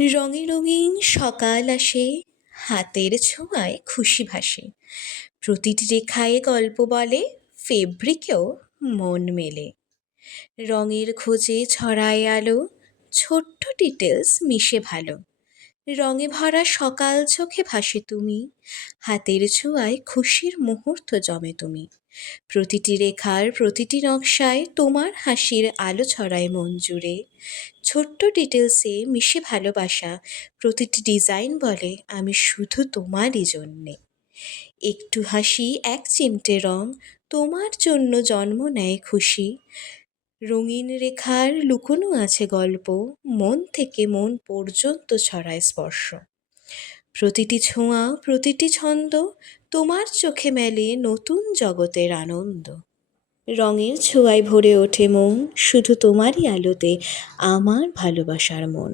রঙে রঙিন সকাল আসে, হাতের ছোঁয়ায় খুশি ভাসে। প্রতিটি রেখায় গল্প বলে, ফেব্রিকেও মন মেলে। রঙের খোঁজে ছড়ায় আলো, ছোট্ট ডিটেলস মিশে ভালো। রঙে ভরা সকাল চোখে ভাসে তুমি, হাতের ছোঁয়ায় খুশির মুহূর্ত জমে তুমি। প্রতিটি রেখার প্রতিটি নকশায় তোমার হাসির আলো ছড়ায় মন জুড়ে। ছোট্ট ডিটেলসে মিশে ভালোবাসা, প্রতিটি ডিজাইন বলে আমি শুধু তোমারই জন্যে। একটু হাসি এক চিমটে রং, তোমার জন্য জন্ম নেয় খুশি। রঙিন রেখার লুকোনো আছে গল্প, মন থেকে মন পর্যন্ত ছড়ায় স্পর্শ। প্রতিটি ছোঁয়া প্রতিটি ছন্দ তোমার চোখে মেলে নতুন জগতের আনন্দ। রঙের ছোঁয়ায় ভরে ওঠে মন, শুধু তোমারই আলোতে আমার ভালোবাসার মন।